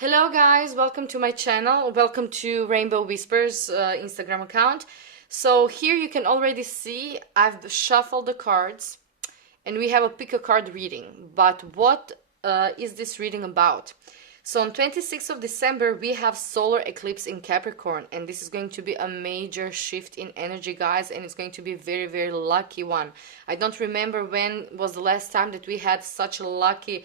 Hello guys, welcome to my channel. Welcome to Rainbow Whispers Instagram account. So here you can already see I've shuffled the cards and we have a pick a card reading. But what is this reading about? So on 26th of December we have solar eclipse in Capricorn, and this is going to be a major shift in energy, guys, and it's going to be a very lucky one. I don't remember when was the last time that we had such a lucky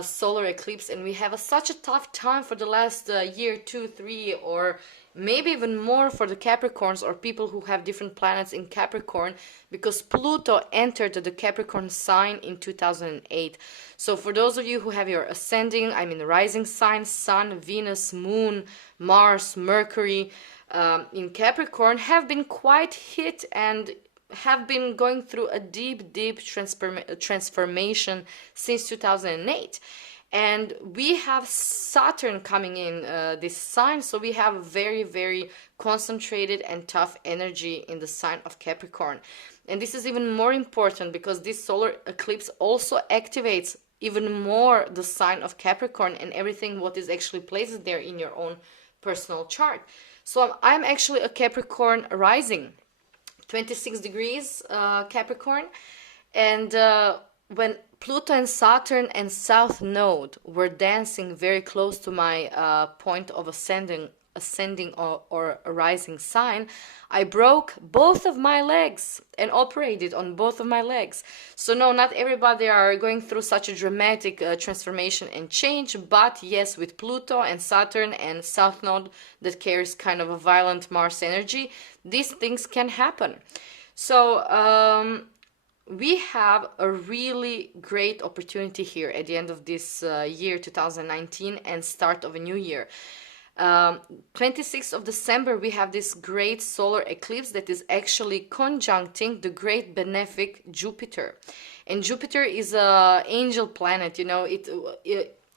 solar eclipse, and we have such a tough time for the last year, 2, 3, or maybe even more for the Capricorns or people who have different planets in Capricorn, because Pluto entered the Capricorn sign in 2008. So for those of you who have your ascending, I mean rising sign, Sun, Venus, Moon, Mars, Mercury in Capricorn have been quite hit and have been going through a deep transformation since 2008. And we have Saturn coming in this sign, so we have very concentrated and tough energy in the sign of Capricorn. And this is even more important because this solar eclipse also activates even more the sign of Capricorn and everything what is actually placed there in your own personal chart. So I'm actually a Capricorn rising, 26 degrees Capricorn, and when Pluto and Saturn and South Node were dancing very close to my point of ascending or a rising sign, I broke both of my legs and operated on both of my legs. So no, not everybody are going through such a dramatic transformation and change, but yes, with Pluto and Saturn and South Node that carries kind of a violent Mars energy, these things can happen. So we have a really great opportunity here at the end of this year 2019 and start of a new year. 26th of December we have this great solar eclipse that is actually conjuncting the great benefic Jupiter, and Jupiter is a angel planet. You know,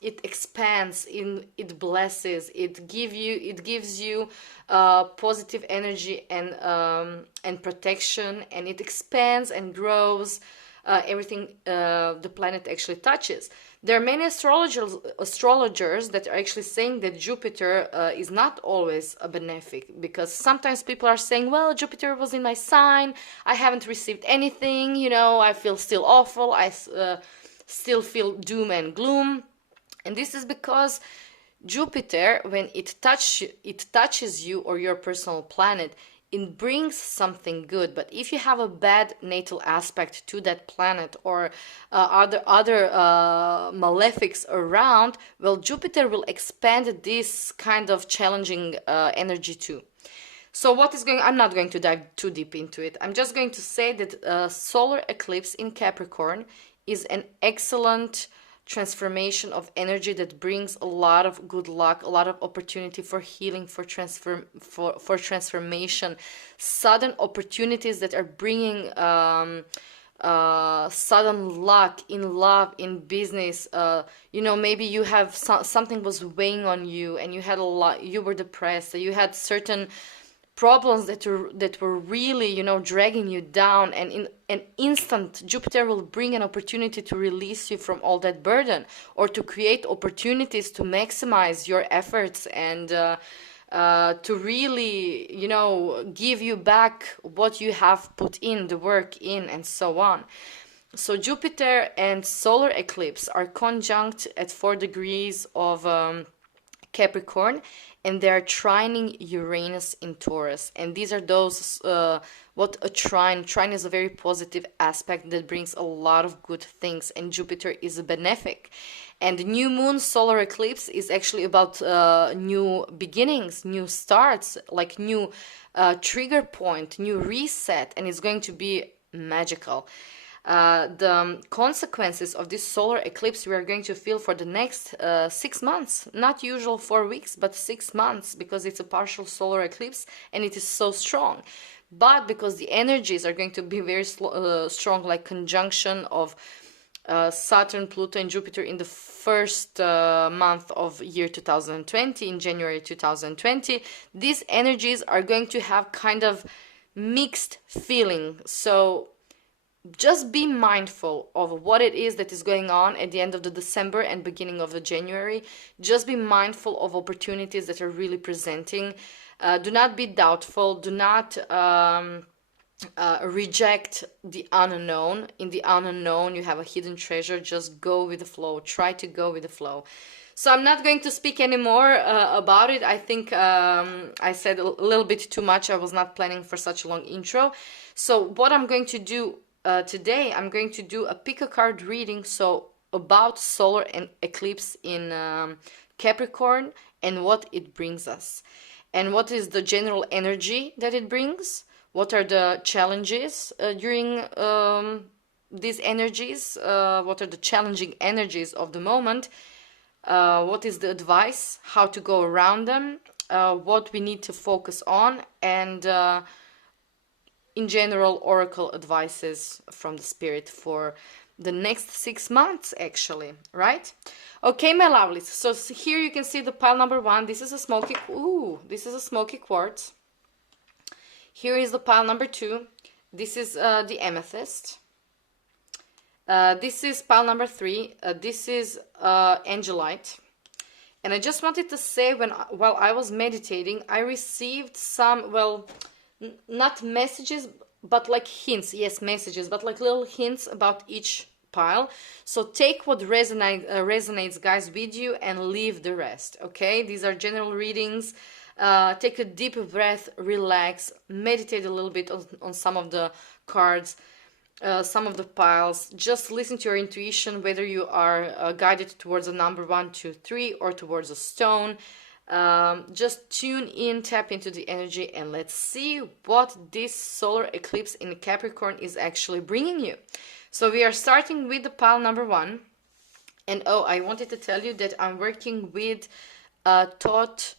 it expands, it blesses, it gives you positive energy and protection, and it expands and grows everything the planet actually touches. There are many astrologers that are actually saying that Jupiter is not always a benefic, because sometimes people are saying, well, Jupiter was in my sign, I haven't received anything, you know, I feel still awful, I still feel doom and gloom. And this is because Jupiter, when it touches you or your personal planet, it brings something good. But if you have a bad natal aspect to that planet or other malefics around, well, Jupiter will expand this kind of challenging energy too. So what is going, I'm not going to dive too deep into it. I'm just going to say that solar eclipse in Capricorn is an excellent transformation of energy that brings a lot of good luck, a lot of opportunity for healing, for transformation, sudden opportunities that are bringing sudden luck in love, in business. You know, maybe you have something was weighing on you and you had a lot, you were depressed, you had certain problems that were really, you know, dragging you down, and in an instant Jupiter will bring an opportunity to release you from all that burden, or to create opportunities to maximize your efforts and to really, you know, give you back what you have put in, the work in, and so on. So Jupiter and solar eclipse are conjunct at 4 degrees of Capricorn, and they are trining Uranus in Taurus. And these are those, what a trine is a very positive aspect that brings a lot of good things, and Jupiter is a benefic. And new moon solar eclipse is actually about new beginnings, new starts, like new trigger point, new reset, and it's going to be magical. The consequences of this solar eclipse we are going to feel for the next 6 months, not usual 4 weeks, but 6 months, because it's a partial solar eclipse and it is so strong. But because the energies are going to be very strong, like conjunction of Saturn, Pluto and Jupiter in the first month of year 2020, in January 2020, these energies are going to have kind of mixed feeling. So just be mindful of what it is that is going on at the end of the December and beginning of the January. Just be mindful of opportunities that are really presenting. Do not be doubtful. Do not reject the unknown. In the unknown, you have a hidden treasure. Just go with the flow. Try to go with the flow. So I'm not going to speak anymore about it. I think I said a little bit too much. I was not planning for such a long intro. So what I'm going to do today, I'm going to do a pick a card reading. So about solar and eclipse in Capricorn and what it brings us. And what is the general energy that it brings? What are the challenges during these energies? What are the challenging energies of the moment? What is the advice? How to go around them? What we need to focus on? And in general, oracle advices from the spirit for the next 6 months, actually, right? Okay, my lovelies. So here you can see the pile number 1. This is a smoky. Ooh, this is a smoky quartz. Here is the pile number 2. This is the amethyst. This is pile number 3. This is angelite. And I just wanted to say, while I was meditating, I received some, well, not messages, but like hints. Yes, messages, but like little hints about each pile. So take what resonates, guys, with you and leave the rest, okay? These are general readings. Take a deep breath, relax, meditate a little bit on some of the cards, some of the piles. Just listen to your intuition, whether you are guided towards a number 1, 2, 3 or towards a stone. Just tune in, tap into the energy, and let's see what this solar eclipse in Capricorn is actually bringing you. So we are starting with the pile number 1. And oh, I wanted to tell you that I'm working with Thought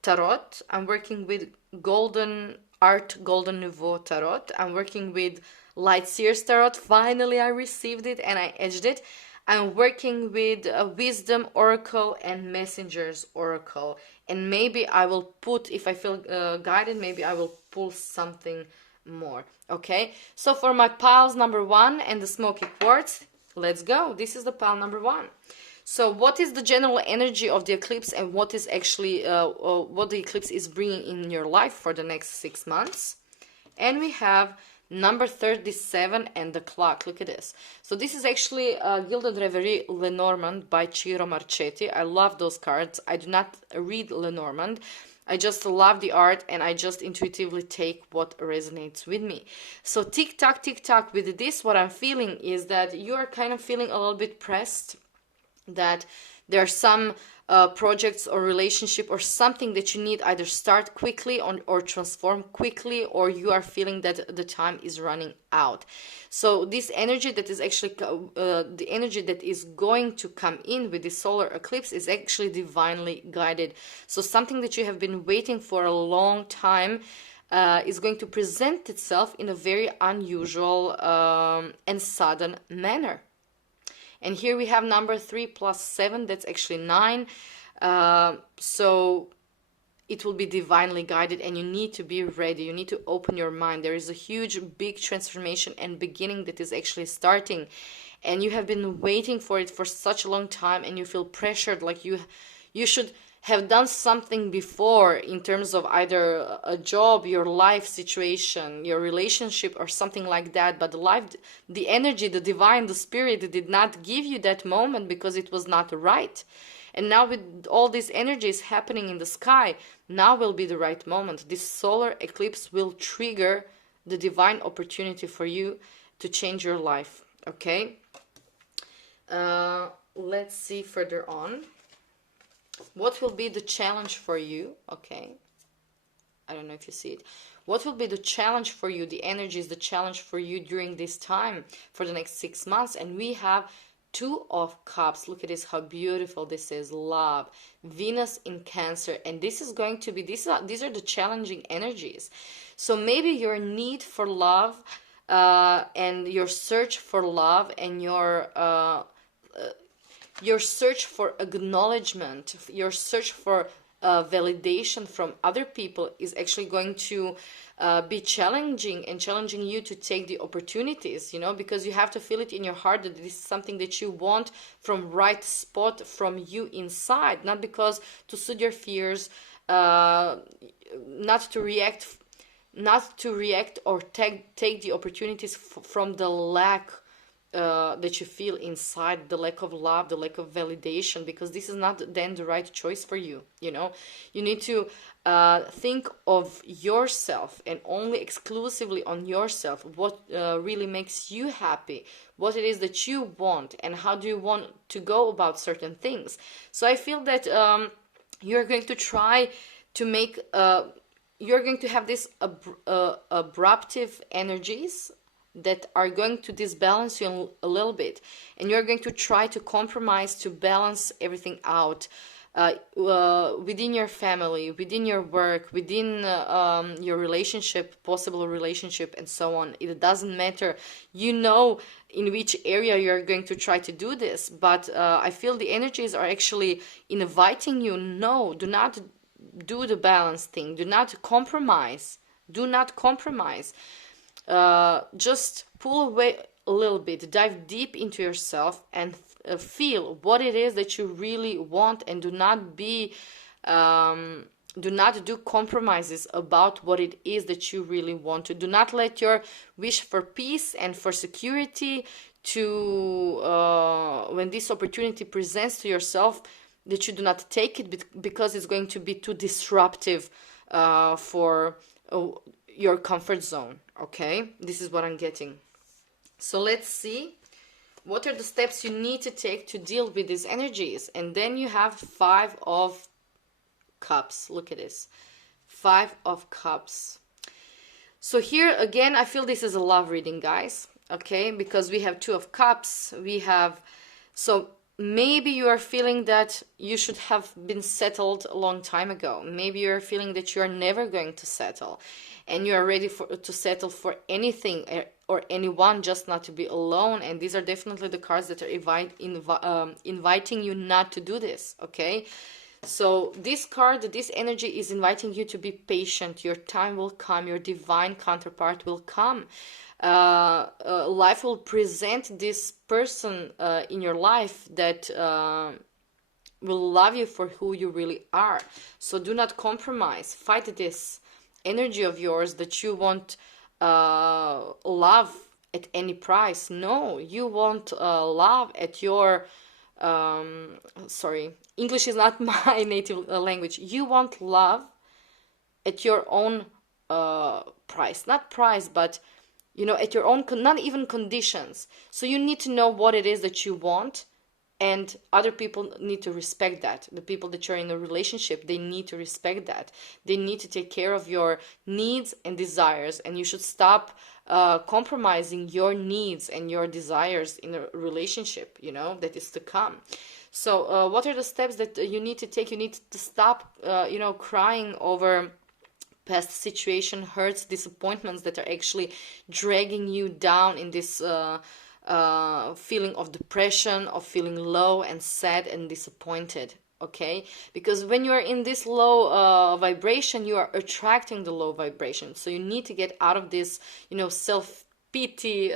Tarot. I'm working with Golden Nouveau Tarot. I'm working with Light Seers Tarot. Finally, I received it and I edged it. I'm working with Wisdom Oracle and Messengers Oracle. And maybe I will put, if I feel guided, maybe I will pull something more. Okay, so for my piles number 1 and the smoky quartz, let's go. This is the pile number 1. So what is the general energy of the eclipse and what is actually what the eclipse is bringing in your life for the next 6 months? And we have number 37 and the clock. Look at this. So this is actually Gilded Reverie Lenormand by Ciro Marchetti. I love those cards. I do not read Lenormand. I just love the art and I just intuitively take what resonates with me. So tick tock with this, what I'm feeling is that you are kind of feeling a little bit pressed, that there are some projects or relationship or something that you need either start quickly or transform quickly, or you are feeling that the time is running out. So this energy that is actually the energy that is going to come in with the solar eclipse is actually divinely guided. So something that you have been waiting for a long time is going to present itself in a very unusual and sudden manner. And here we have number 3 plus 7, that's actually 9. So it will be divinely guided and you need to be ready. You need to open your mind. There is a huge, big transformation and beginning that is actually starting. And you have been waiting for it for such a long time and you feel pressured, like you should have done something before in terms of either a job, your life situation, your relationship or something like that, but the energy, the divine, the spirit did not give you that moment because it was not right. And now with all these energies happening in the sky, now will be the right moment. This solar eclipse will trigger the divine opportunity for you to change your life. Okay, let's see further on. What will be the challenge for you? Okay, I don't know if you see it. What will be the challenge for you? The energy is the challenge for you during this time for the next 6 months. And we have 2 of Cups. Look at this, how beautiful this is. Love, Venus in Cancer, and this is going to be, these are the challenging energies. So maybe your need for love and your search for love and your search for acknowledgement, your search for validation from other people is actually going to be challenging and challenging you to take the opportunities, you know, because you have to feel it in your heart that this is something that you want from right spot from you inside, not because to soothe your fears, not to react, or take the opportunities from the lack that you feel inside, the lack of love, the lack of validation, because this is not then the right choice for you. You know, you need to think of yourself and only exclusively on yourself, what really makes you happy, what it is that you want, and how do you want to go about certain things. So I feel that you're going to try to make you're going to have these abruptive energies that are going to disbalance you a little bit, and you're going to try to compromise to balance everything out within your family, within your work, within your relationship, possible relationship, and so on. It doesn't matter, you know, in which area you're going to try to do this, but I feel the energies are actually inviting you. No, do not do the balance thing, do not compromise, just pull away a little bit, dive deep into yourself, and feel what it is that you really want, and do not do compromises about what it is that you really want to. Do not let your wish for peace and for security to when this opportunity presents to yourself, that you do not take it because it's going to be too disruptive for your comfort zone. Okay, this is what I'm getting. So let's see what are the steps you need to take to deal with these energies. And then you have 5 of Cups. Look at this, 5 of Cups. So here again, I feel this is a love reading, guys. Okay, because we have 2 of Cups. We have, so maybe you are feeling that you should have been settled a long time ago. Maybe you are feeling that you are never going to settle, and you are ready to settle for anything or anyone, just not to be alone. And these are definitely the cards that are inviting you not to do this. Okay, so this card, this energy is inviting you to be patient. Your time will come, your divine counterpart will come. Life will present this person in your life that will love you for who you really are. So do not compromise. Fight this energy of yours that you want love at any price. No, you want love at your sorry, English is not my native language. You want love at your own price, not price, but you know, at your own, not even conditions. So you need to know what it is that you want, and other people need to respect that. The people that you're in a relationship, they need to respect that. They need to take care of your needs and desires, and you should stop compromising your needs and your desires in a relationship, you know, that is to come. So what are the steps that you need to take? You need to stop, you know, crying over past situation, hurts, disappointments that are actually dragging you down in this feeling of depression, of feeling low and sad and disappointed. Okay, because when you are in this low vibration, you are attracting the low vibration. So you need to get out of this, you know, self-pity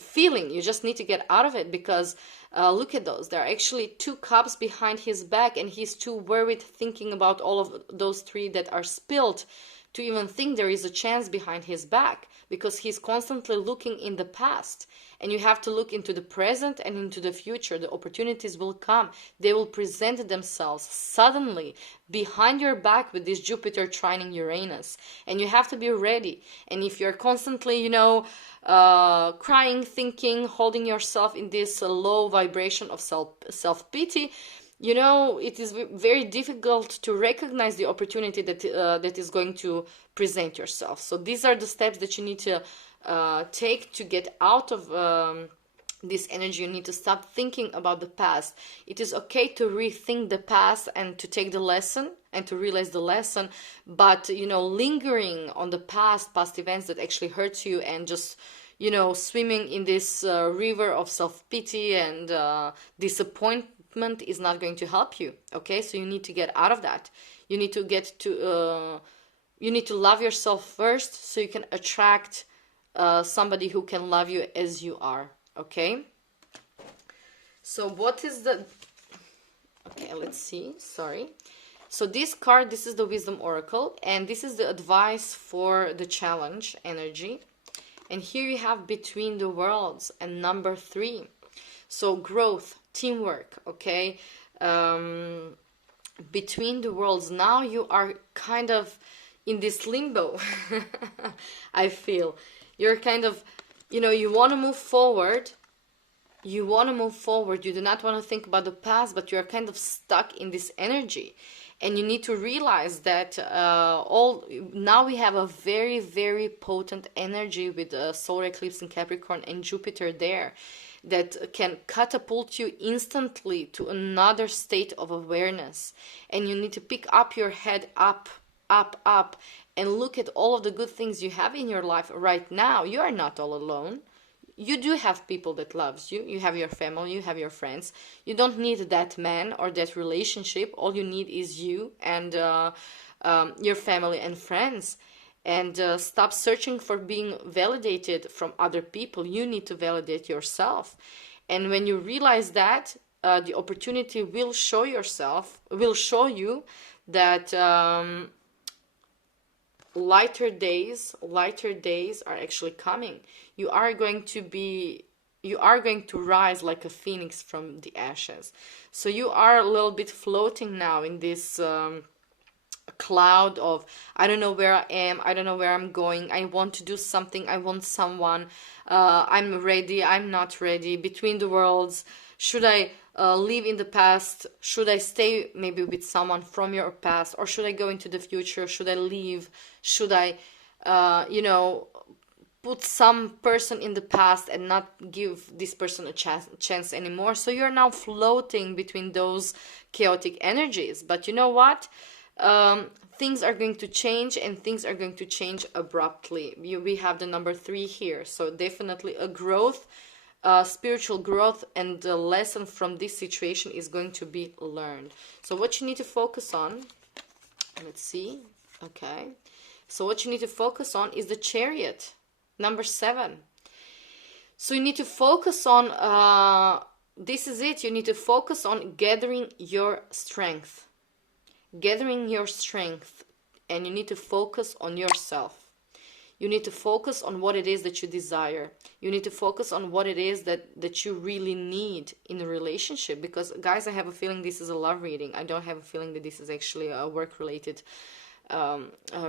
feeling. You just need to get out of it, because look at those, there are actually 2 cups behind his back, and he's too worried thinking about all of those 3 that are spilled to even think there is a chance behind his back, because he's constantly looking in the past. And you have to look into the present and into the future. The opportunities will come. They will present themselves suddenly behind your back with this Jupiter trining Uranus. And you have to be ready. And if you're constantly, you know, crying, thinking, holding yourself in this low vibration of self-pity, you know, it is very difficult to recognize the opportunity that that is going to present yourself. So these are the steps that you need to take to get out of this energy. You need to stop thinking about the past. It is okay to rethink the past and to take the lesson and to realize the lesson, but you know, lingering on the past events that actually hurt you, and just, you know, swimming in this river of self-pity and disappointment contentment is not going to help you. Okay, so you need to get out of that. You need to get to you need to love yourself first, so you can attract somebody who can love you as you are. Okay, so what is the, okay, let's see, sorry. So this card, this is the Wisdom Oracle, and this is the advice for the challenge energy. And here you have Between the Worlds and number 3. So growth, teamwork, okay? Between the worlds. Now you are kind of in this limbo. I feel you're kind of, you know, you want to move forward. You want to move forward. You do not want to think about the past, but you're kind of stuck in this energy. And you need to realize that now we have a very, very potent energy with the solar eclipse in Capricorn and Jupiter there, that can catapult you instantly to another state of awareness. And you need to pick up your head up, and look at all of the good things you have in your life right now. You are not all alone. You do have people that loves you. You have your family, you have your friends. You don't need that man or that relationship. All you need is you and your family and friends. And stop searching for being validated from other people. You need to validate yourself. And when you realize that, the opportunity will show you that lighter days are actually coming. You are going to rise like a phoenix from the ashes. So you are a little bit floating now in this cloud of, I don't know where I am, I don't know where I'm going, I want to do something, I want someone, I'm ready, I'm not ready, between the worlds. Should I live in the past? Should I stay maybe with someone from your past? Or should I go into the future? Should I leave? Should I, put some person in the past and not give this person a chance anymore? So you're now floating between those chaotic energies. But you know what? Things are going to change, and things are going to change abruptly. We have the number 3 here. So definitely a growth, spiritual growth, and the lesson from this situation is going to be learned. So what you need to focus on, let's see, okay. So what you need to focus on is the Chariot, number 7. So you need to focus on, this is it, you need to focus on gathering your strength. Gathering your strength, and you need to focus on yourself. You need to focus on what it is that you desire. You need to focus on what it is that you really need in a relationship. Because, guys, I have a feeling this is a love reading. I don't have a feeling that this is actually a work-related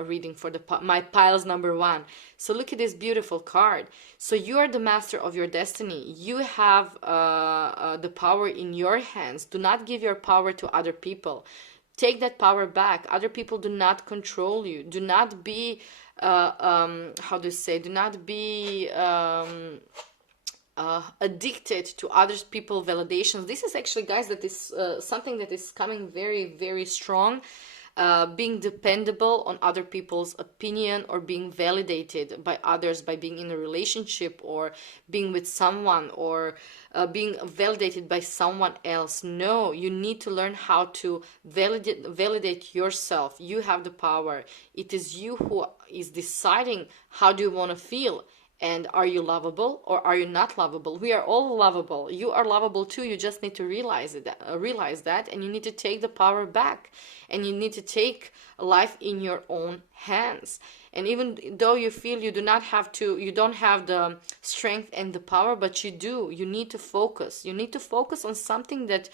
reading for my piles number 1. So look at this beautiful card. So you are the master of your destiny. You have the power in your hands. Do not give your power to other people. Take that power back. Other people do not control you. Do not be, how do you say, do not be addicted to other people's validations. This is actually, guys, that is something that is coming very, very strong. Being dependable on other people's opinion, or being validated by others by being in a relationship, or being with someone, or being validated by someone else. No, you need to learn how to validate yourself. You have the power. It is you who is deciding how do you want to feel. And are you lovable or are you not lovable? We are all lovable. You are lovable too. You just need to realize that, and you need to take the power back, and you need to take life in your own hands. And even though you feel you don't have the strength and the power, but you do. You need to focus. You need to focus on something that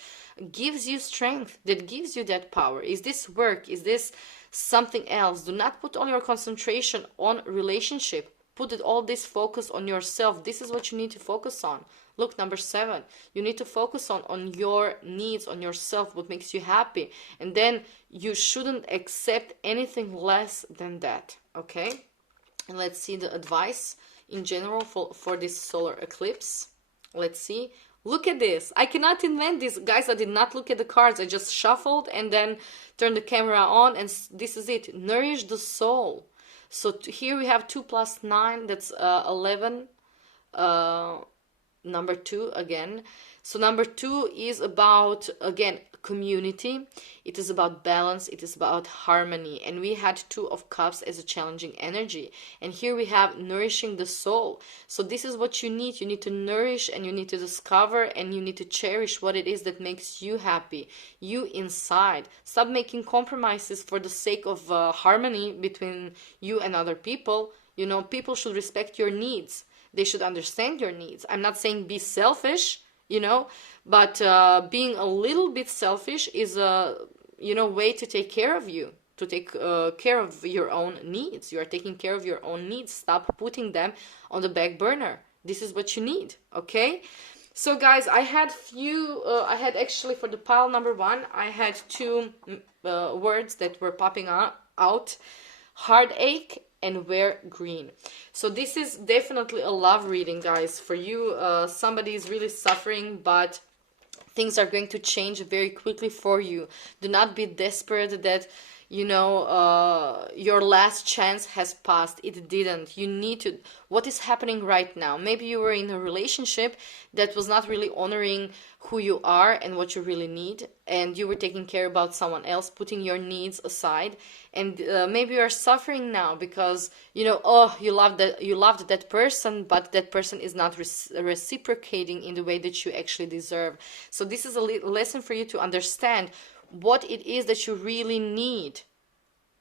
gives you strength, that gives you that power. Is this work? Is this something else? Do not put all your concentration on relationship. Put all this focus on yourself. This is what you need to focus on. Look, number 7. You need to focus on your needs, on yourself, what makes you happy. And then you shouldn't accept anything less than that. Okay? And let's see the advice in general for this solar eclipse. Let's see. Look at this. I cannot invent this. Guys, I did not look at the cards. I just shuffled and then turned the camera on. And this is it. Nourish the soul. So here we have 2 + 9, that's 11, number 2 again. So number 2 is about, again, community. It is about balance. It is about harmony. And we had 2 of cups as a challenging energy. And here we have nourishing the soul. So this is what you need. You need to nourish, and you need to discover, and you need to cherish what it is that makes you happy, you inside. Stop making compromises for the sake of harmony between you and other people. You know, people should respect your needs. They should understand your needs. I'm not saying be selfish, you know, but being a little bit selfish is a, you know, way to take care of you, to take care of your own needs. You are taking care of your own needs. Stop putting them on the back burner. This is what you need, okay? So guys, I had actually for the pile number 1, I had 2 words that were popping out: heartache and wear green. So this is definitely a love reading, guys, for you. Somebody is really suffering, but things are going to change very quickly for you. Do not be desperate that, you know, your last chance has passed. It didn't. You need to, what is happening right now? Maybe you were in a relationship that was not really honoring who you are and what you really need, and you were taking care about someone else, putting your needs aside, and maybe you are suffering now because, you know, oh, you loved that person, but that person is not reciprocating in the way that you actually deserve. So this is a lesson for you to understand what it is that you really need.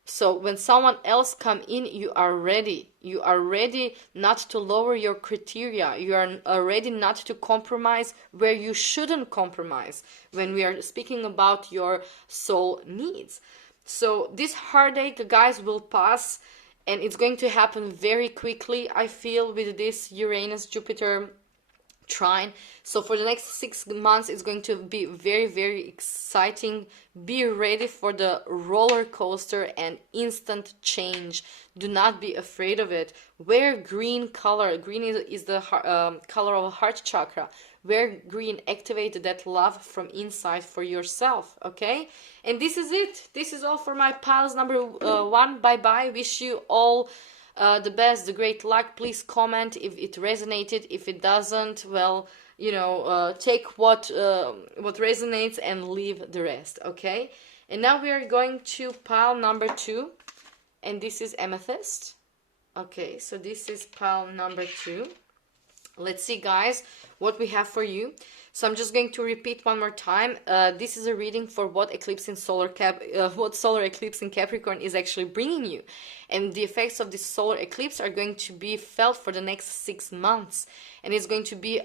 So when someone else come in, you are ready. You are ready not to lower your criteria. You are ready not to compromise where you shouldn't compromise when we are speaking about your soul needs. So this heartache, guys, will pass, and it's going to happen very quickly, I feel, with this Uranus-Jupiter trine. So for the next 6 months, it's going to be very, very exciting. Be ready for the roller coaster and instant change. Do not be afraid of it. Wear green color. Green is the color of a heart chakra. Wear green. Activate that love from inside for yourself, okay? And this is it. This is all for my piles number 1. Bye-bye. Wish you all the best, the great luck. Please comment if it resonated. If it doesn't, well, you know, take what resonates and leave the rest, okay? And now we are going to pile number 2, and this is amethyst. Okay, so this is pile number 2. Let's see, guys, what we have for you. So I'm just going to repeat one more time. This is a reading for what what solar eclipse in Capricorn is actually bringing you, and the effects of this solar eclipse are going to be felt for the next 6 months, and it's going to be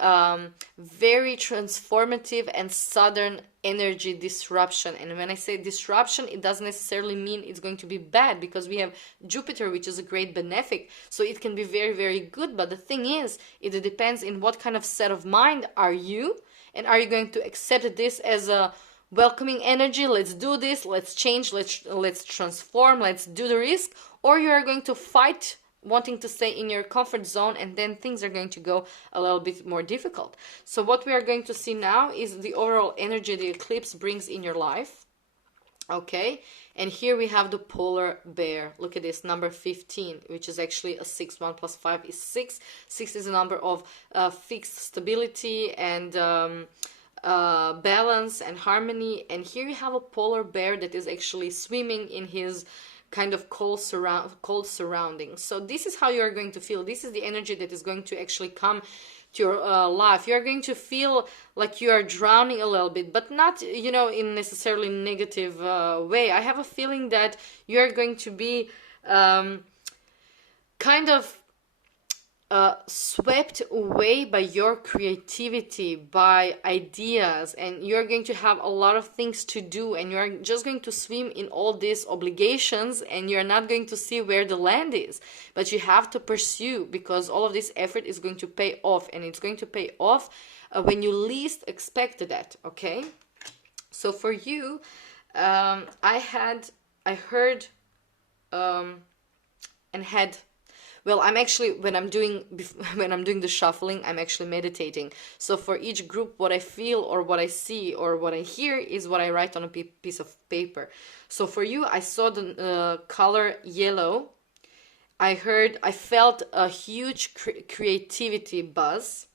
very transformative and sudden energy disruption. And when I say disruption, it doesn't necessarily mean it's going to be bad, because we have Jupiter, which is a great benefic, so it can be very, very good. But the thing is, it depends in what kind of set of mind are you. And are you going to accept this as a welcoming energy? Let's do this, let's change, let's transform, let's do the risk. Or you are going to fight, wanting to stay in your comfort zone, and then things are going to go a little bit more difficult. So what we are going to see now is the overall energy the eclipse brings in your life. Okay, and here we have the polar bear. Look at this, number 15, which is actually a 6. 1 plus 5 is 6. 6 is a number of fixed stability and balance and harmony. And here you have a polar bear that is actually swimming in his kind of cold surroundings. So this is how you are going to feel. This is the energy that is going to actually come to your life. You're going to feel like you are drowning a little bit, but not, you know, in necessarily negative way. I have a feeling that you're going to be kind of swept away by your creativity, by ideas, and you're going to have a lot of things to do, and you're just going to swim in all these obligations, and you're not going to see where the land is. But you have to pursue, because all of this effort is going to pay off, and it's going to pay off when you least expected that, okay? So for you, I heard and had, well, I'm actually, when I'm doing the shuffling, I'm actually meditating. So for each group, what I feel or what I see or what I hear is what I write on a piece of paper. So for you, I saw the color yellow. I felt a huge creativity buzz.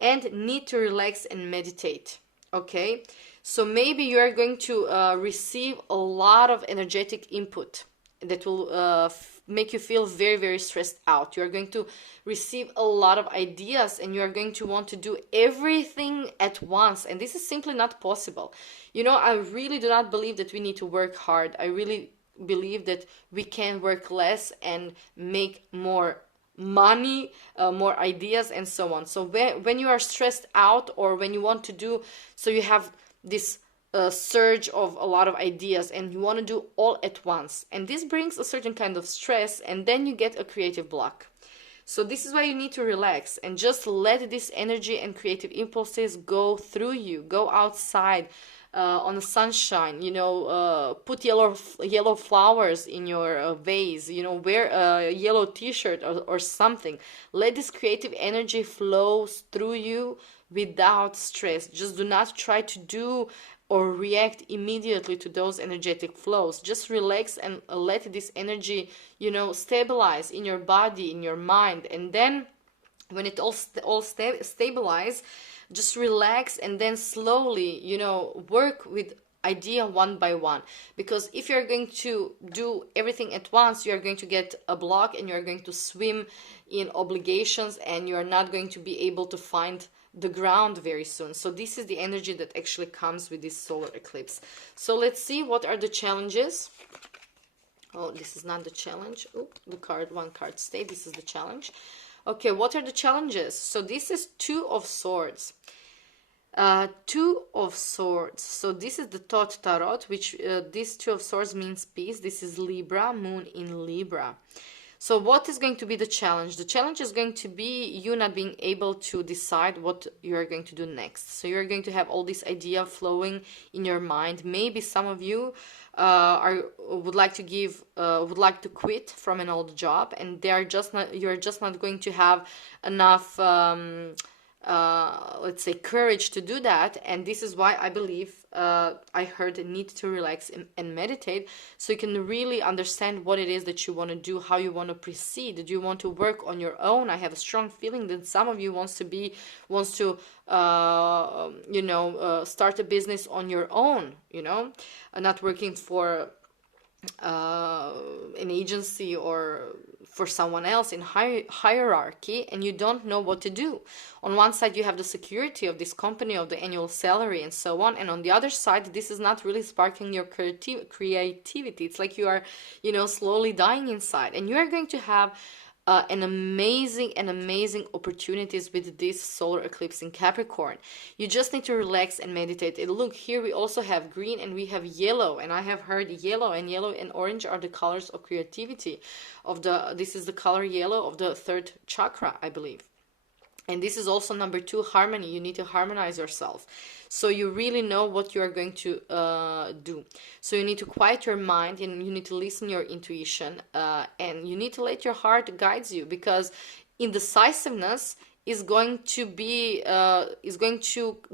and need to relax and meditate. Okay, so maybe you are going to receive a lot of energetic input that will make you feel very, very stressed out. You are going to receive a lot of ideas and you are going to want to do everything at once, and this is simply not possible. You know, I really do not believe that we need to work hard. I really believe that we can work less and make more money, more ideas, and so on. So when you are stressed out, or when you want to do, so you have this surge of a lot of ideas and you want to do all at once, and this brings a certain kind of stress, and then you get a creative block. So this is why you need to relax and just let this energy and creative impulses go through you. Go outside on the sunshine, you know, put yellow flowers in your vase, you know, wear a yellow t-shirt or something. Let this creative energy flow through you without stress. Just do not try to do or react immediately to those energetic flows. Just relax and let this energy, you know, stabilize in your body, in your mind, and then when it all stabilize, just relax and then slowly, you know, work with idea one by one. Because if you're going to do everything at once, you're going to get a block and you're going to swim in obligations and you're not going to be able to find the ground very soon. So this is the energy that actually comes with this solar eclipse. So let's see what are the challenges. Oh, this is not the challenge. Oh, the card, one card stayed. This is the challenge. Okay, what are the challenges? So this is Two of Swords. Two of Swords. So this is the Thought Tarot, which this Two of Swords means peace. This is Libra, moon in Libra. So what is going to be the challenge? The challenge is going to be you not being able to decide what you are going to do next. So you're going to have all this idea flowing in your mind. Maybe some of you would like to quit from an old job, and you're just not going to have enough let's say courage to do that. And this is why I believe I heard the need to relax and meditate, so you can really understand what it is that you want to do, how you want to proceed. Do you want to work on your own? I have a strong feeling that some of you wants to start a business on your own, you know, not working for an agency or for someone else in hierarchy, and you don't know what to do. On one side you have the security of this company, of the annual salary and so on, and on the other side this is not really sparking your creativity. It's like you are, you know, slowly dying inside, and you are going to have an amazing opportunities with this solar eclipse in Capricorn. You just need to relax and meditate. And look, here we also have green and we have yellow, and I have heard yellow and orange are the colors of creativity this is the color yellow of the third chakra, I believe. And this is also number 2, harmony. You need to harmonize yourself, so you really know what you are going to do. So you need to quiet your mind and you need to listen your intuition, and you need to let your heart guide you, because indecisiveness is going to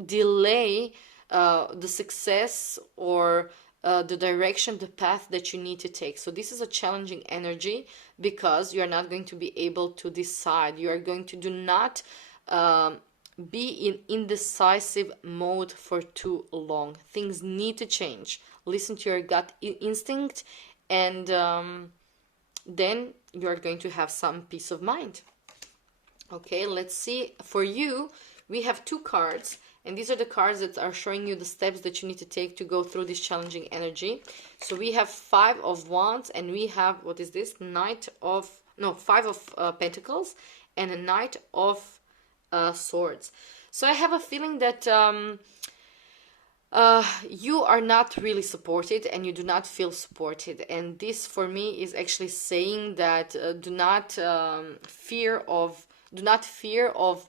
delay the success or the direction, the path that you need to take. So this is a challenging energy because you are not going to be able to decide. You are going to do not be in indecisive mode for too long. Things need to change. Listen to your gut instinct, and then you are going to have some peace of mind. Okay, let's see. For you, we have 2 cards. And these are the cards that are showing you the steps that you need to take to go through this challenging energy. So we have 5 of Wands, and we have, what is this? 5 of Pentacles and a Knight of Swords. So I have a feeling that you are not really supported and you do not feel supported. And this for me is actually saying that do not fear of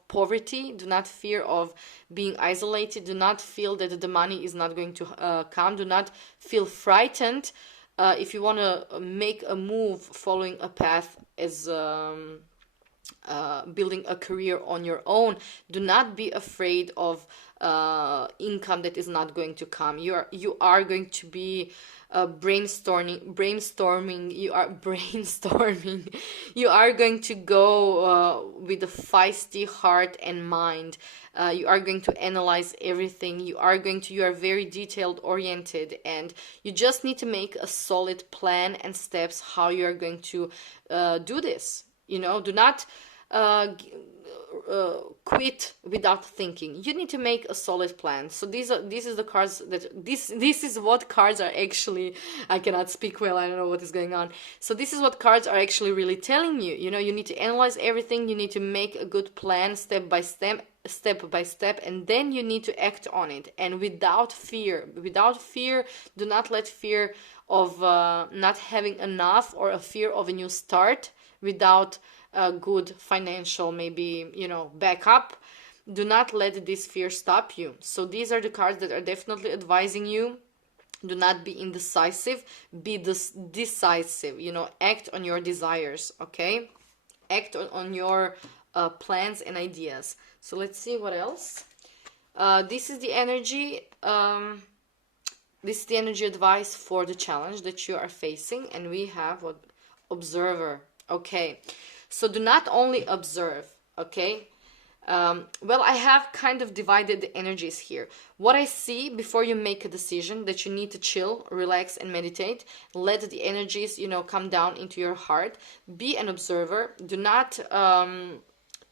poverty, do not fear of being isolated, do not feel that the money is not going to come, do not feel frightened if you want to make a move following a path as building a career on your own. Do not be afraid of income that is not going to come. You are going to be brainstorming. You are brainstorming. You are going to go with a feisty heart and mind. You are going to analyze everything. You are very detailed oriented, and you just need to make a solid plan and steps how you are going to do this. Do not quit without thinking. You need to make a solid plan. So this is the cards that this is what cards are actually. I cannot speak well. I don't know what is going on. So this is what cards are actually really telling you. You need to analyze everything. You need to make a good plan step by step, and then you need to act on it, and without fear. Do not let fear of not having enough, or a fear of a new start without a good financial, maybe, backup. Do not let this fear stop you. So these are the cards that are definitely advising you. Do not be indecisive, be decisive. Act on your desires, okay? Act on your plans and ideas. So let's see what else. This is the energy. This is the energy advice for the challenge that you are facing, and we have what? Observer. Okay, so do not only observe, okay? Well, I have kind of divided the energies here. What I see before you make a decision, that you need to chill, relax, and meditate. Let the energies, come down into your heart. Be an observer. Do not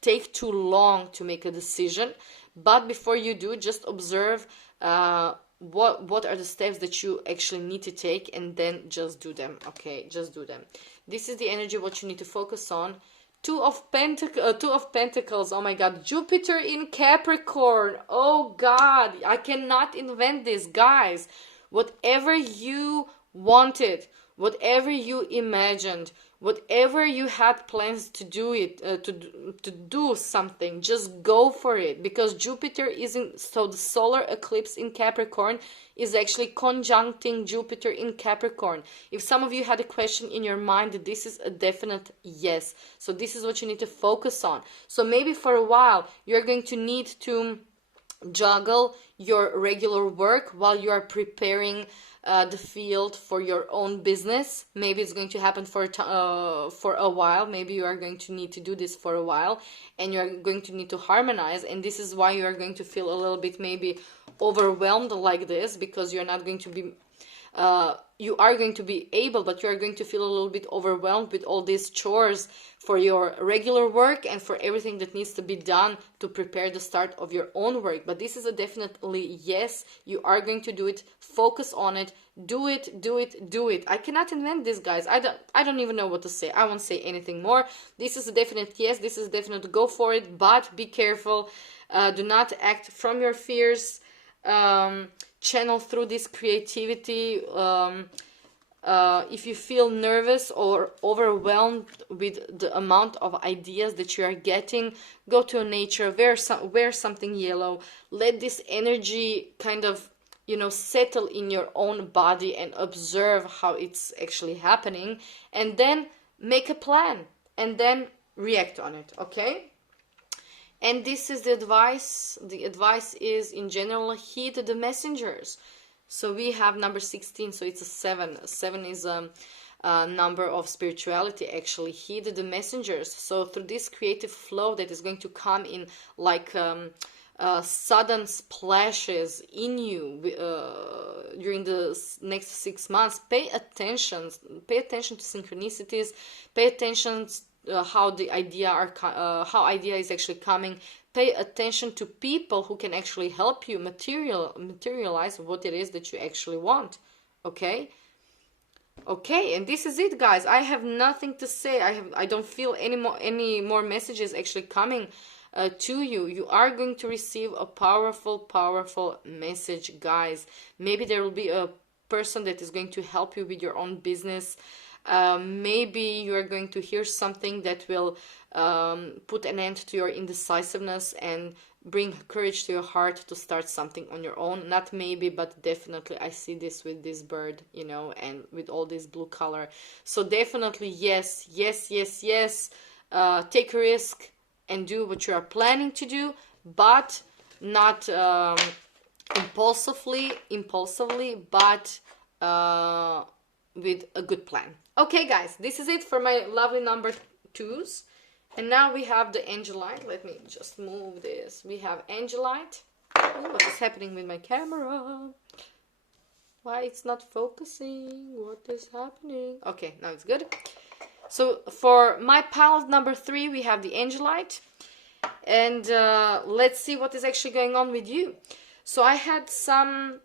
take too long to make a decision. But before you do, just observe what are the steps that you actually need to take, and then just do them. Okay, just do them. This is the energy what you need to focus on. Two of Pentacles. Oh my God, Jupiter in Capricorn. Oh God, I cannot invent this, guys. Whatever you wanted, whatever you imagined, whatever you had plans to do to do something, just go for it, because Jupiter so the solar eclipse in Capricorn is actually conjuncting Jupiter in Capricorn. If some of you had a question in your mind, this is a definite yes. So this is what you need to focus on. So maybe for a while you're going to need to juggle your regular work while you are preparing the field for your own business. Maybe it's going to happen for a while. Maybe you are going to need to do this for a while, and you are going to need to harmonize, and this is why you are going to feel a little bit maybe overwhelmed like this, because you're not going to be you are going to be able, but you are going to feel a little bit overwhelmed with all these chores for your regular work and for everything that needs to be done to prepare the start of your own work. But this is a definitely yes. You are going to do it. Focus on it. Do it, do it, do it. I cannot invent this, guys. I don't even know what to say. I won't say anything more. This is a definite yes. This is a definite go for it, but be careful. Do not act from your fears. Channel through this creativity. If you feel nervous or overwhelmed with the amount of ideas that you are getting, go to nature, wear something yellow. Let this energy kind of, settle in your own body and observe how it's actually happening, and then make a plan and then react on it, okay? And this is the advice. The advice is, in general, heed the messengers. So we have number 16, so it's a 7. 7 is a number of spirituality, actually. Heed the messengers. So through this creative flow that is going to come in like sudden splashes in you during the next 6 months, pay attention to synchronicities, pay attention how the how idea is actually coming. Pay attention to people who can actually help you materialize what it is that you actually want. Okay, and this is it, guys. I have nothing to say. I don't feel any more messages actually coming to you. You are going to receive a powerful message, guys. Maybe there will be a person that is going to help you with your own business. Maybe you are going to hear something that will put an end to your indecisiveness and bring courage to your heart to start something on your own. Not maybe, but definitely I see this with this bird, and with all this blue color. So definitely yes. take a risk and do what you are planning to do, but not impulsively, but with a good plan. Okay, guys, this is it for my lovely number 2s. And now we have the Angelite. Let me just move this. We have Angelite. Ooh, what is happening with my camera? Why it's not focusing? What is happening? Okay, now it's good. So for my pile number 3, we have the Angelite. And let's see what is actually going on with you. So I had some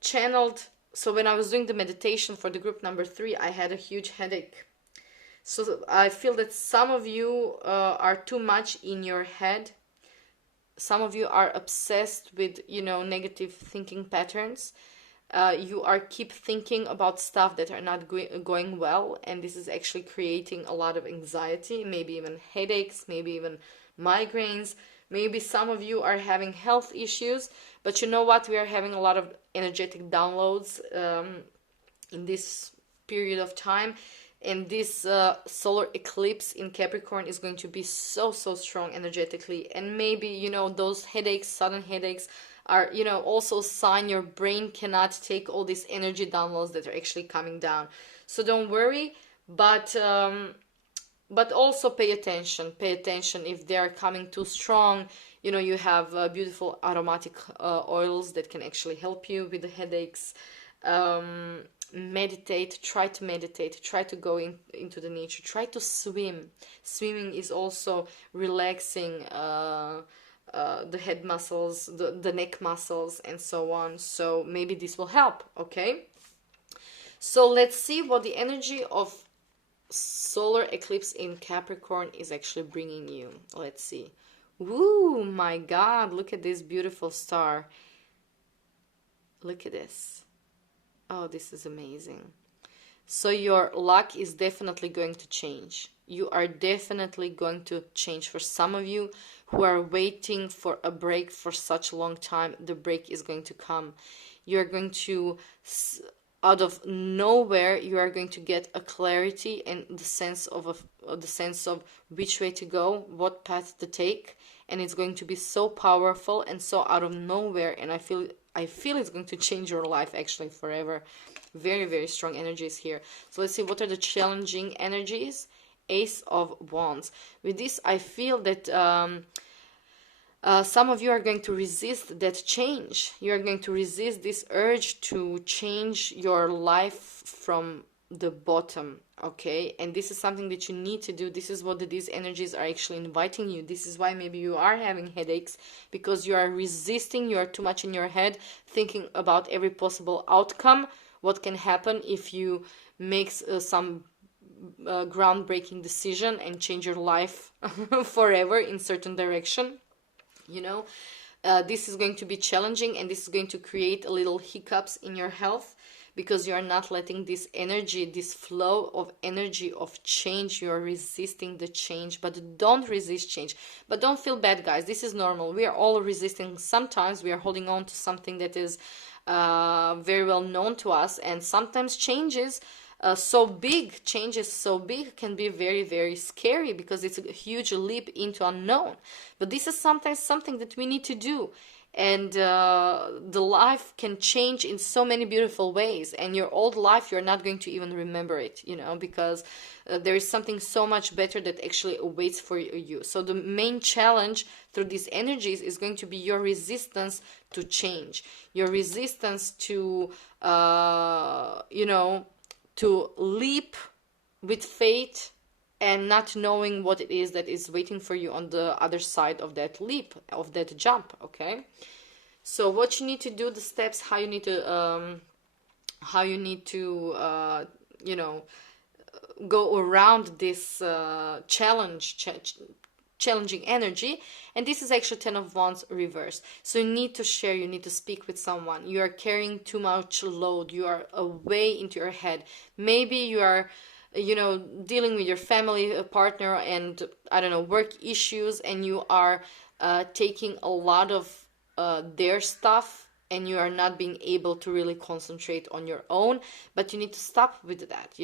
channeled, so when I was doing the meditation for the group number 3, I had a huge headache. So I feel that some of you are too much in your head. Some of you are obsessed with, negative thinking patterns. You are keep thinking about stuff that are not going well, and this is actually creating a lot of anxiety, maybe even headaches, maybe even migraines. Maybe some of you are having health issues, but you know what? We are having a lot of energetic downloads in this period of time, and this solar eclipse in Capricorn is going to be so strong energetically. And maybe, those headaches, sudden headaches, are, also a sign your brain cannot take all these energy downloads that are actually coming down. So don't worry, but also pay attention if they are coming too strong. You have beautiful aromatic oils that can actually help you with the headaches. Meditate, try to go into the nature, try to swim. Swimming is also relaxing the head muscles, the neck muscles, and so on. So maybe this will help. Okay, so let's see what the energy of solar eclipse in Capricorn is actually bringing you. Let's see. Woo, my God, look at this beautiful star. Look at this. Oh, this is amazing. So your luck is definitely going to change. You are definitely going to change. For some of you who are waiting for a break for such a long time, the break is going to come. You're going to, out of nowhere, you are going to get a clarity and the sense of which way to go, what path to take, and it's going to be so powerful and so out of nowhere. And I feel it's going to change your life actually forever. Very, very strong energies here. So let's see, what are the challenging energies? Ace of Wands. With this, I feel that some of you are going to resist that change. You are going to resist this urge to change your life from the bottom, okay? And this is something that you need to do. This is what these energies are actually inviting you. This is why maybe you are having headaches, because you are resisting, you are too much in your head, thinking about every possible outcome, what can happen if you make some groundbreaking decision and change your life forever in certain direction. This is going to be challenging, and this is going to create a little hiccups in your health, because you are not letting this energy, this flow of energy of change. You are resisting the change. But don't resist change. But don't feel bad, guys. This is normal. We are all resisting. Sometimes we are holding on to something that is very well known to us, and sometimes changes so big can be very, very scary, because it's a huge leap into unknown. But this is sometimes something that we need to do. And the life can change in so many beautiful ways, and your old life, you're not going to even remember it, because there is something so much better that actually awaits for you. So the main challenge through these energies is going to be your resistance to change, your resistance to to leap with faith and not knowing what it is that is waiting for you on the other side of that leap, of that jump. Okay, so what you need to do, the steps, how you need to go around this challenging energy. And this is actually 10 of Wands reversed. So you need to share, you need to speak with someone. You are carrying too much load, you are away into your head. Maybe you are dealing with your family, a partner, and work issues, and you are taking a lot of their stuff, and you are not being able to really concentrate on your own. But you need to stop with that.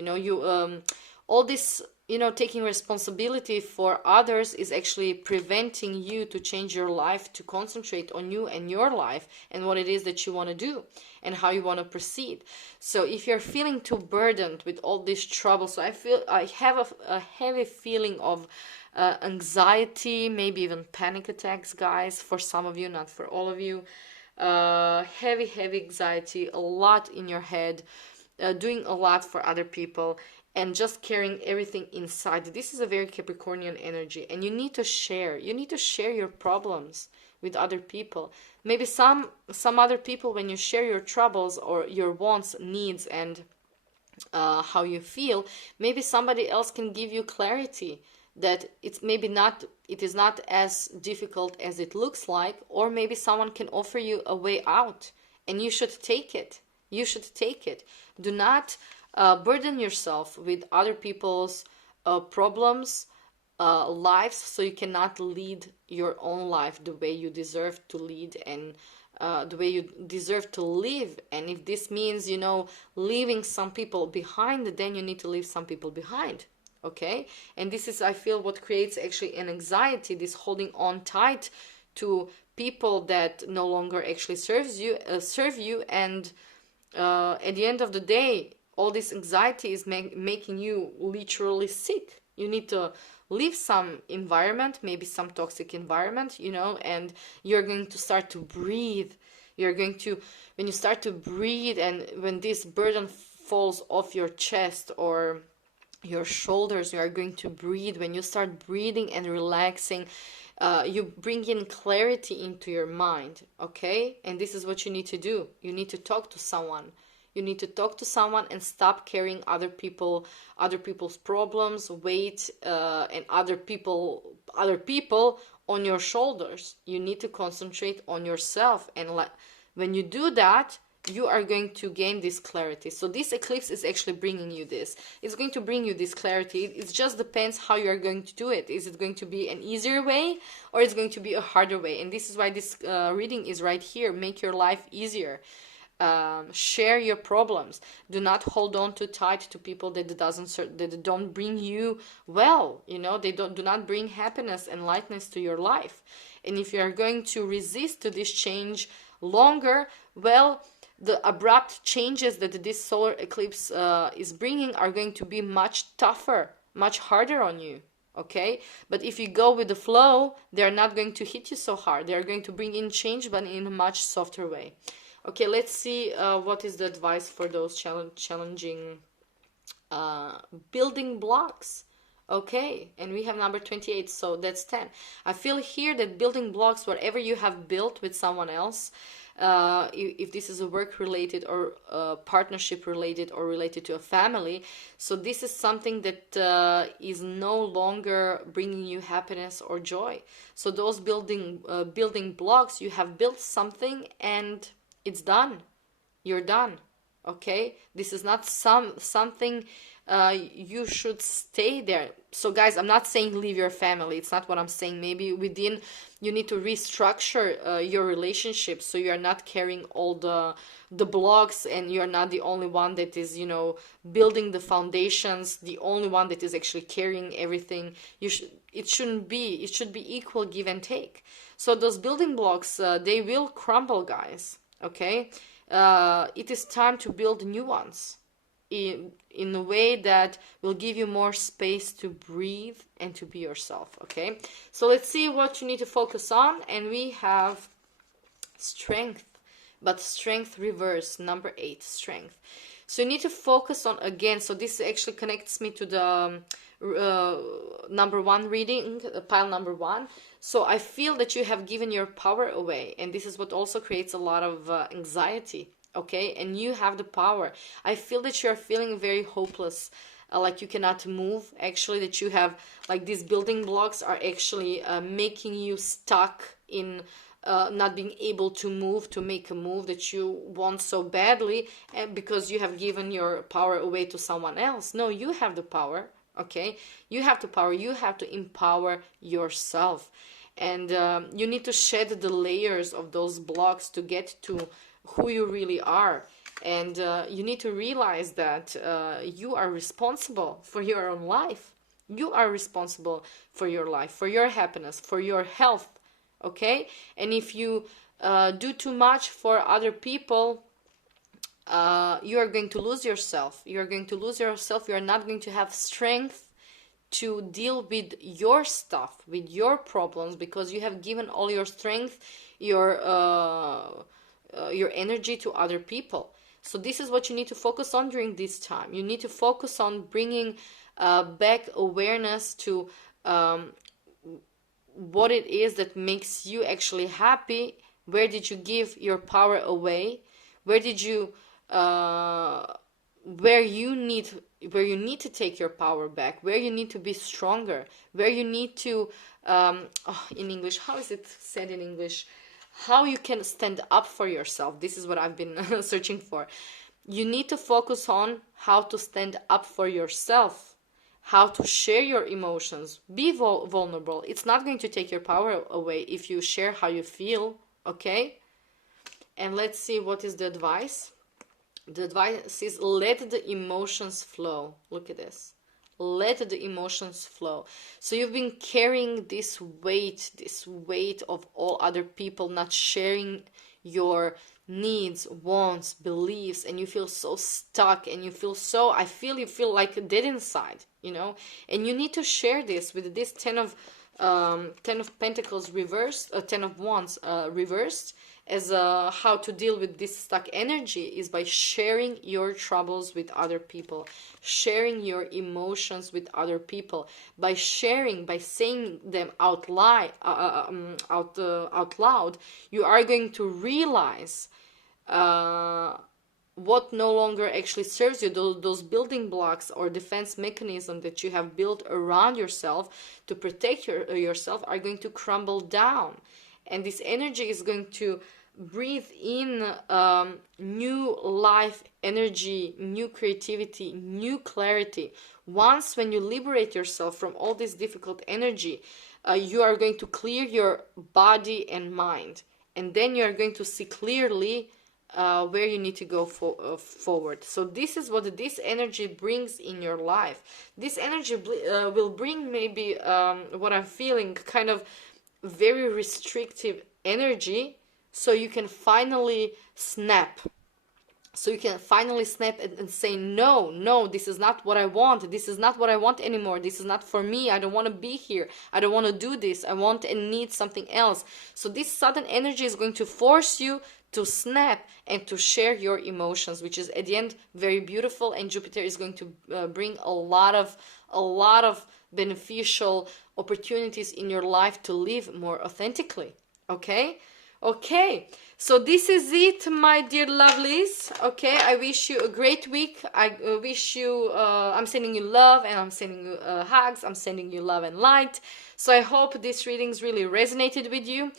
all this, you know, taking responsibility for others is actually preventing you to change your life, to concentrate on you and your life and what it is that you want to do and how you want to proceed. So if you're feeling too burdened with all this trouble, so I have a heavy feeling of anxiety, maybe even panic attacks, guys, for some of you, not for all of you. Heavy anxiety, a lot in your head, doing a lot for other people, and just carrying everything inside. This is a very Capricornian energy, and you need to share. You need to share your problems with other people. Maybe some other people, when you share your troubles or your wants, needs, and how you feel, maybe somebody else can give you clarity that it's maybe not, it is not as difficult as it looks like, or maybe someone can offer you a way out, and you should take it. You should take it. Do not burden yourself with other people's problems, lives, so you cannot lead your own life the way you deserve to lead, and the way you deserve to live. And if this means, you know, leaving some people behind, then you need to leave some people behind. Okay? And this is, I feel, what creates actually an anxiety, this holding on tight to people that no longer actually serve you, and at the end of the day, all this anxiety is making you literally sick. You need to leave some environment, maybe some toxic environment, you know, and you're going to start to breathe. You're going to, when you start to breathe, and when this burden falls off your chest or your shoulders, you are going to breathe. When you start breathing and relaxing, you bring in clarity into your mind. Okay? And this is what you need to do. You need to talk to someone. You need to talk to someone and stop carrying other people's problems, weight, and other people on your shoulders. You need to concentrate on yourself, and when you do that, you are going to gain this clarity. So this eclipse is actually bringing you this. It's going to bring you this clarity. It just depends how you are going to do it. Is it going to be an easier way, or is it going to be a harder way? And this is why this reading is right here. Make your life easier. Share your problems. Do not hold on too tight to people that don't bring you well. You know, they do not bring happiness and lightness to your life. And if you are going to resist to this change longer, well, the abrupt changes that this solar eclipse is bringing are going to be much tougher, much harder on you. Okay? But if you go with the flow, they're not going to hit you so hard. They're going to bring in change, but in a much softer way. Okay, let's see what is the advice for those challenging building blocks. Okay, and we have number 28, so that's 10. I feel here that building blocks, whatever you have built with someone else, if this is a work related or partnership related or related to a family, so this is something that is no longer bringing you happiness or joy. So those building blocks, you have built something and it's done. You're done. Okay, this is not something you should stay there. So guys, I'm not saying leave your family. It's not what I'm saying. Maybe within, you need to restructure your relationship, so you're not carrying all the blocks, and you're not the only one that is, you know, building the foundations, the only one that is actually carrying everything. It shouldn't be. It should be equal give and take. So those building blocks, they will crumble, guys. Okay, it is time to build new ones in a way that will give you more space to breathe and to be yourself. Okay, so let's see what you need to focus on. And we have strength, but strength reverse, number 8, strength. So you need to focus on, again, so this actually connects me to the number 1 reading, pile number 1. So I feel that you have given your power away, and this is what also creates a lot of anxiety. Okay, and you have the power. I feel that you're feeling very hopeless, like you cannot move. Actually, that you have, like, these building blocks are actually making you stuck in not being able to move, to make a move that you want so badly, and because you have given your power away to someone else. No, you have the power. Okay, you have the power. You have to empower yourself, and you need to shed the layers of those blocks to get to who you really are. And you need to realize that you are responsible for your own life. You are responsible for your life, for your happiness, for your health, okay? And if you do too much for other people, you are going to lose yourself. You are going to lose yourself. You are not going to have strength to deal with your stuff, with your problems, because you have given all your strength, your energy to other people. So this is what you need to focus on during this time. You need to focus on bringing back awareness to what it is that makes you actually happy. Where did you give your power away? Where did you where you need to take your power back, where you need to be stronger, where you need to in English, how is it said in English, how you can stand up for yourself. This is what I've been searching for. You need to focus on how to stand up for yourself, how to share your emotions, be vulnerable. It's not going to take your power away if you share how you feel, okay? And let's see what is the advice. The advice is let the emotions flow. Look at this. Let the emotions flow. So you've been carrying this weight of all other people not sharing your needs, wants, beliefs, and you feel so stuck, and you feel so, you feel like dead inside, you know? And you need to share this with this 10 of Pentacles reversed, 10 of Wands reversed, as how to deal with this stuck energy is by sharing your troubles with other people, sharing your emotions with other people, by saying them out loud, you are going to realize what no longer actually serves you. Those building blocks or defense mechanism that you have built around yourself to protect yourself are going to crumble down. And this energy is going to breathe in new life energy, new creativity, new clarity. Once when you liberate yourself from all this difficult energy, you are going to clear your body and mind. And then you are going to see clearly where you need to go forward. So this is what this energy brings in your life. This energy will bring maybe what I'm feeling, kind of very restrictive energy, so you can finally snap. So you can finally snap and say, no, this is not what I want. This is not what I want anymore. This is not for me. I don't want to be here. I don't want to do this. I want and need something else. So this sudden energy is going to force you to snap and to share your emotions, which is at the end very beautiful. And Jupiter is going to bring a lot of beneficial opportunities in your life to live more authentically. Okay, so this is it, my dear lovelies. Okay, I wish you a great week. I wish you, I'm sending you love, and I'm sending you hugs. I'm sending you love and light. So I hope these readings really resonated with you.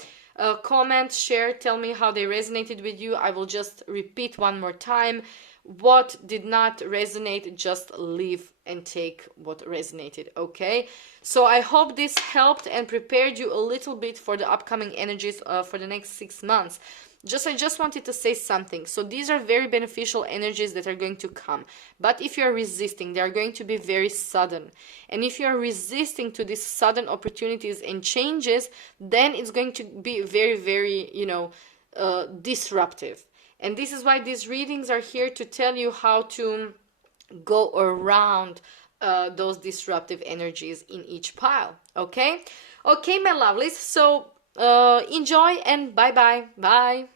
Comment, share, tell me how they resonated with you. I will just repeat one more time. What did not resonate, just leave and take what resonated, okay? So I hope this helped and prepared you a little bit for the upcoming energies for the next 6 months. I just wanted to say something. So these are very beneficial energies that are going to come. But if you are resisting, they are going to be very sudden. And if you are resisting to these sudden opportunities and changes, then it's going to be very, very, disruptive. And this is why these readings are here to tell you how to go around those disruptive energies in each pile. Okay, my lovelies. So enjoy and bye-bye. Bye.